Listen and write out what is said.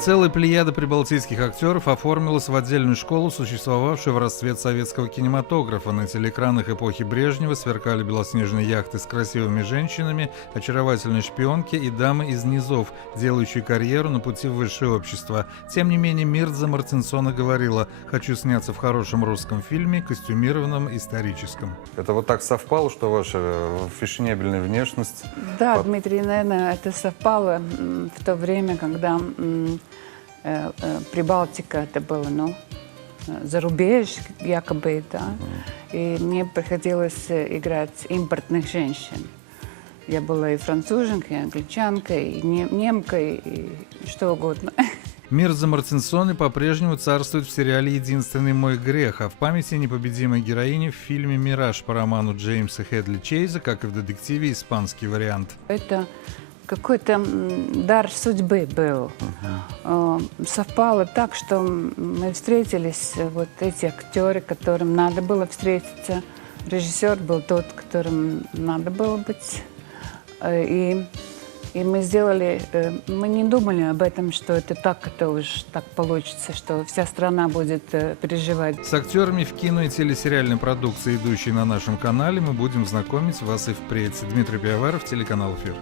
Целая плеяда прибалтийских актеров оформилась в отдельную школу, существовавшую в расцвет советского кинематографа. На телеэкранах эпохи Брежнева сверкали белоснежные яхты с красивыми женщинами, очаровательные шпионки и дамы из низов, делающие карьеру на пути в высшее общество. Тем не менее, Мирдза Мартинсона говорила: «Хочу сняться в хорошем русском фильме, костюмированном, историческом». Это вот так совпало, что ваша фешенебельная внешность... Да, Дмитрий, наверное, это совпало в то время, когда Прибалтика это было, зарубеж якобы, да. И мне приходилось играть импортных женщин. Я была и француженкой, и англичанкой, и немкой, и что угодно. Мирдза Мартинсоне по-прежнему царствует в сериале «Единственный мой грех», а в памяти непобедимой героини в фильме «Мираж» по роману Джеймса Хедли Чейза, как и в детективе «Испанский вариант». Это какой-то дар судьбы был. Совпало так, что мы встретились, вот эти актеры, которым надо было встретиться. Режиссер был тот, которым надо было быть. И мы сделали, мы не думали об этом, что это уж так получится, что вся страна будет переживать. С актерами в кино и телесериальной продукции, идущей на нашем канале, мы будем знакомить вас и впредь. Дмитрий Пивоваров, телеканал «Эфир».